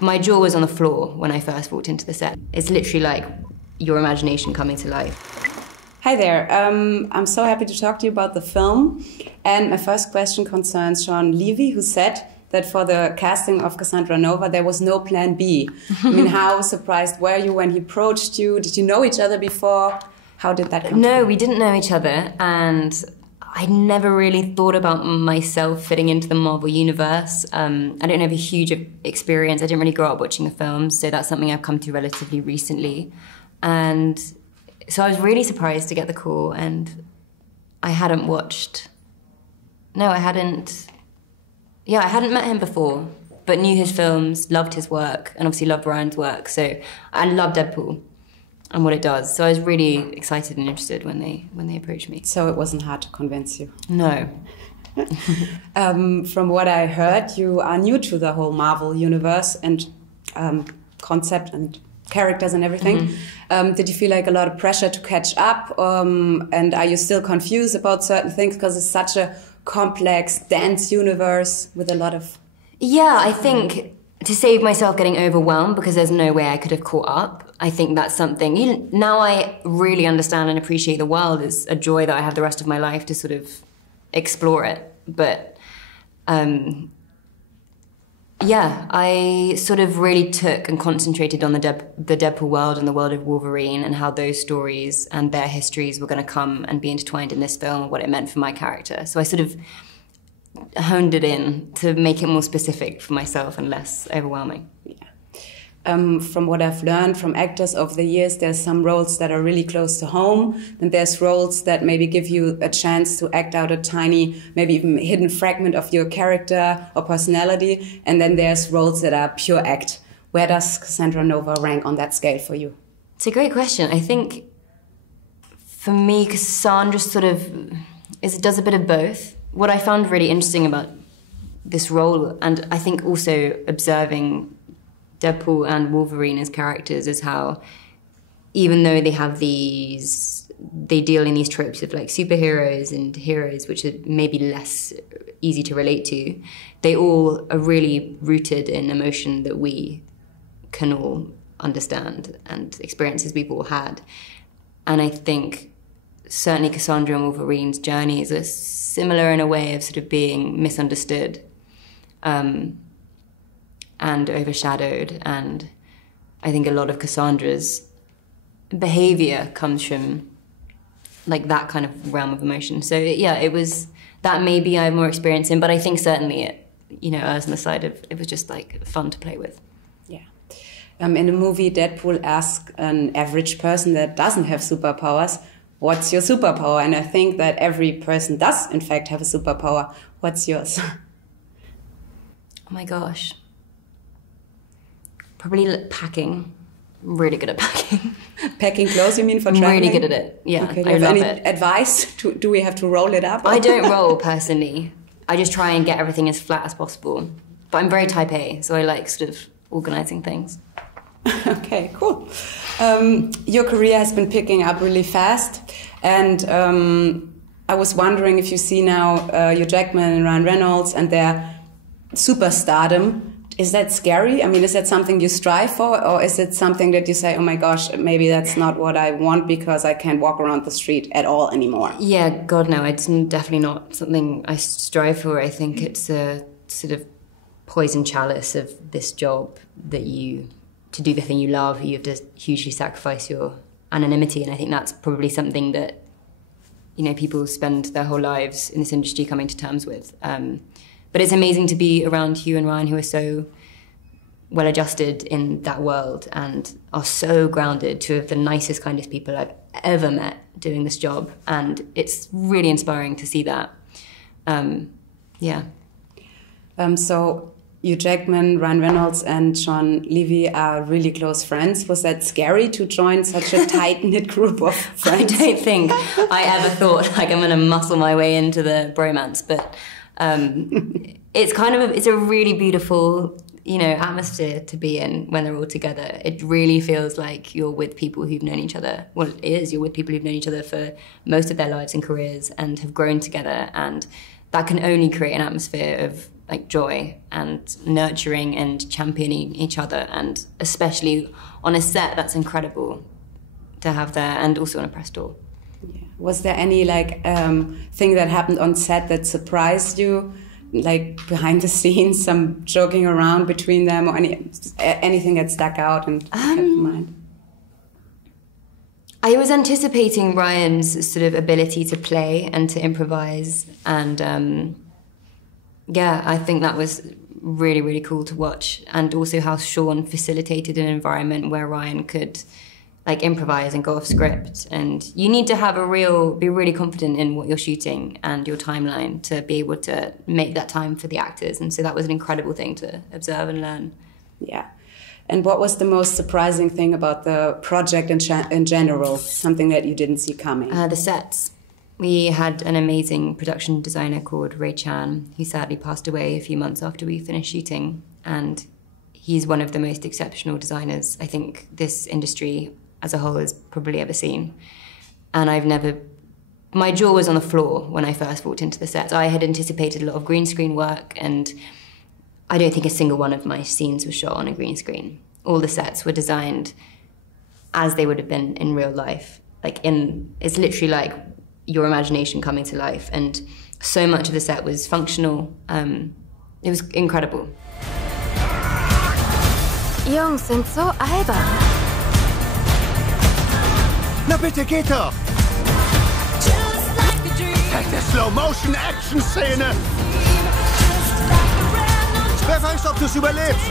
My jaw was on the floor when I first walked into the set. It's literally like your imagination coming to life. Hi there. I'm so happy to talk to you about the film. And my first question concerns Sean Levy, who said that for the casting of Cassandra Nova, there was no plan B. I mean, how surprised were you when he approached you? Did you know each other before? How did that come No, to we didn't know each other, and I never really thought about myself fitting into the Marvel universe. I don't have a huge experience. I didn't really grow up watching the films, so that's something I've come to relatively recently. And so I was really surprised to get the call, and I hadn't watched... No, I hadn't... Yeah, I hadn't met him before, but knew his films, loved his work, and obviously loved Ryan's work. So I love Deadpool and what it does. So I was really excited and interested when they approached me. So it wasn't hard to convince you? No. From what I heard, you are new to the whole Marvel universe and concept and characters and everything. Did you feel like a lot of pressure to catch up? And are you still confused about certain things because it's such a complex, dense universe with a lot of... Yeah, I think to save myself getting overwhelmed because there's no way I could have caught up, I think that's something... now I really understand and appreciate the world. It's a joy that I have the rest of my life to sort of explore it. But yeah, I sort of really took and concentrated on the Deadpool world and the world of Wolverine and how those stories and their histories were going to come and be intertwined in this film and what it meant for my character. So I sort of honed it in to make it more specific for myself and less overwhelming. Yeah. From what I've learned from actors over the years, there's some roles that are really close to home, and there's roles that maybe give you a chance to act out a tiny, maybe even hidden fragment of your character or personality, and then there's roles that are pure act. Where does Cassandra Nova rank on that scale for you? It's a great question. I think for me, Cassandra sort of does a bit of both. What I found really interesting about this role, and I think also observing Deadpool and Wolverine as characters, is how even though they have they deal in these tropes of like superheroes and heroes, which are maybe less easy to relate to, they all are really rooted in emotion that we can all understand and experiences we've all had. And I think certainly Cassandra and Wolverine's journeys are similar in a way of sort of being misunderstood and overshadowed. And I think a lot of Cassandra's behavior comes from like that kind of realm of emotion. So yeah, it was that maybe I have more experience in, but I think certainly it, as on the side of, it was just like fun to play with. Yeah. In the movie, Deadpool asks an average person that doesn't have superpowers, what's your superpower? And I think that every person does, in fact, have a superpower. What's yours? Oh my gosh. Probably packing. I'm really good at packing. Packing clothes, you mean, for traveling? Really good at it, yeah. Okay, I love any it. Advice? Do we have to roll it up? I don't roll, personally. I just try and get everything as flat as possible. But I'm very type A, so I like sort of organising things. Okay, cool. Your career has been picking up really fast, and I was wondering if you see now Hugh Jackman and Ryan Reynolds and their superstardom. Is that scary? I mean, is that something you strive for, or is it something that you say, oh my gosh, maybe that's not what I want because I can't walk around the street at all anymore? Yeah, God, no, it's definitely not something I strive for. I think it's a sort of poison chalice of this job that to do the thing you love, you have to hugely sacrifice your anonymity. And I think that's probably something that, people spend their whole lives in this industry coming to terms with. But it's amazing to be around Hugh and Ryan, who are so well-adjusted in that world and are so grounded, two of the nicest, kindest people I've ever met doing this job. And it's really inspiring to see that. Yeah. So Hugh Jackman, Ryan Reynolds and Sean Levy are really close friends. Was that scary to join such a tight-knit group of friends? I don't think I ever thought like I'm going to muscle my way into the bromance, but it's a really beautiful, atmosphere to be in when they're all together. It really feels like you're with people who've known each other. Well, it is. You're with people who've known each other for most of their lives and careers and have grown together, and that can only create an atmosphere of like joy and nurturing and championing each other, and especially on a set, that's incredible to have there, and also on a press tour. Yeah. Was there any like thing that happened on set that surprised you, like behind the scenes, some joking around between them, or anything that stuck out and kept in mind? I was anticipating Ryan's sort of ability to play and to improvise, and yeah, I think that was really, really cool to watch, and also how Sean facilitated an environment where Ryan could like improvise and go off script. And you need to have be really confident in what you're shooting and your timeline to be able to make that time for the actors. And so that was an incredible thing to observe and learn. Yeah. And what was the most surprising thing about the project in general? Something that you didn't see coming? The sets. We had an amazing production designer called Rayn, who sadly passed away a few months after we finished shooting. And he's one of the most exceptional designers I think this industry as a whole has probably ever seen. And my jaw was on the floor when I first walked into the sets. I had anticipated a lot of green screen work, and I don't think a single one of my scenes was shot on a green screen. All the sets were designed as they would have been in real life. It's literally like your imagination coming to life, and so much of the set was functional. It was incredible. Jungs sind so albern. Na bitte, geht doch! Fette Slow-Motion-Action-Szene! Wer weiß, ob du's überlebst?